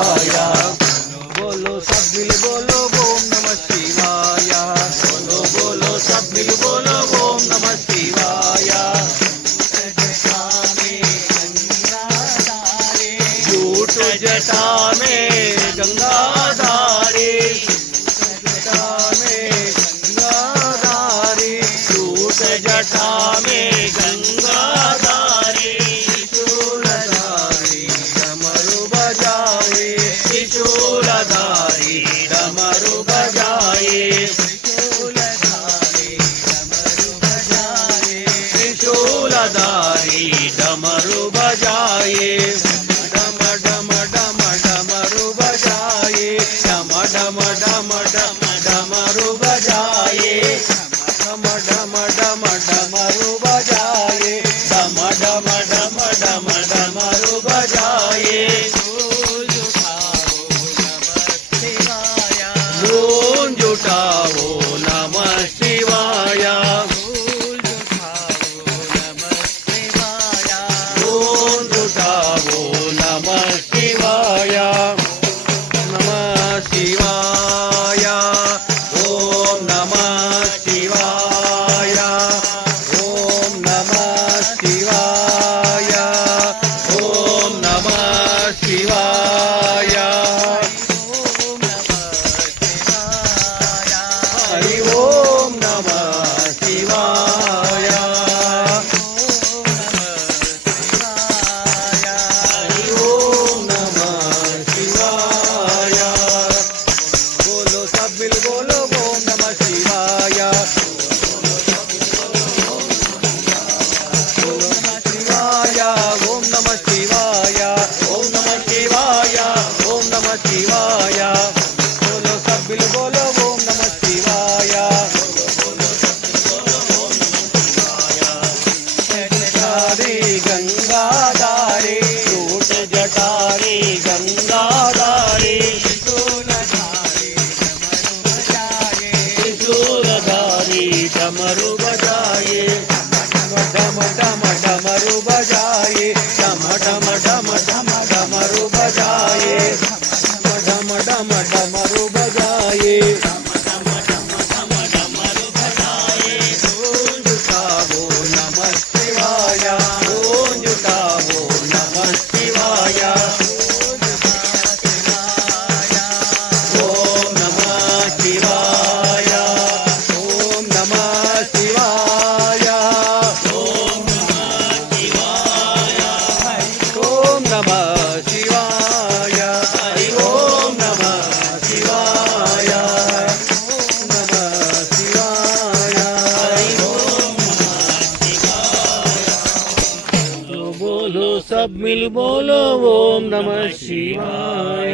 शिवाया बोलो सब मिल बोलो ओम नमः शिवाय बोलो बोलो सब मिल बोलो ओम नमः शिवाय झूठ जटा में गंगा धारे जटा में गंगा धारे झूठ जटा में गंगा धारे त्रिशूलधारी डमरू बजाए त्रिशूलधारी डमरू बजाए त्रिशूलधारी डमरू बजाए डम डम डम डमरू बजाए डम डम डम डम डमरू बजाए डम डम डम डमरू बजाए डम डम डम डम डमरू बजाए गूंज उठाओ नमः शिवाय गूंज उठाओ नमः शिवाय नमः शिवाय ओम नमः शिवाय ओम नमः शिवाय ओम नमः शिवाय हरि ओम नमः शिवाय हरि ओम नमः शिवाय बोलो सब मिल बोलो ओम नमः शिवाय बोलो नमः शिवाय ओम नमः शिवाय ओम नमः शिवाय ओम नमः शिवाय बोलो सब मिल बोलो ओम नमः शिवाय जटारी गंगाधारी झूठ जटारी गंगाधारी त्रिशूलधारी डमरू बजाए डम डम डमरू बजाए डम डम डम डम डमरू बजाए डम डम डमरू बजाए गूंज उठाओ नमः शिवाय गूंज उठाओ नमः शिवाय ओम नमः शिवाय ओम नमः शिवाय ओम नमः शिवाय हरि ओम नमः शिवाय नमः शिवाय हरि ओम बोलो सब मिल बोलो ओम नमः शिवाय।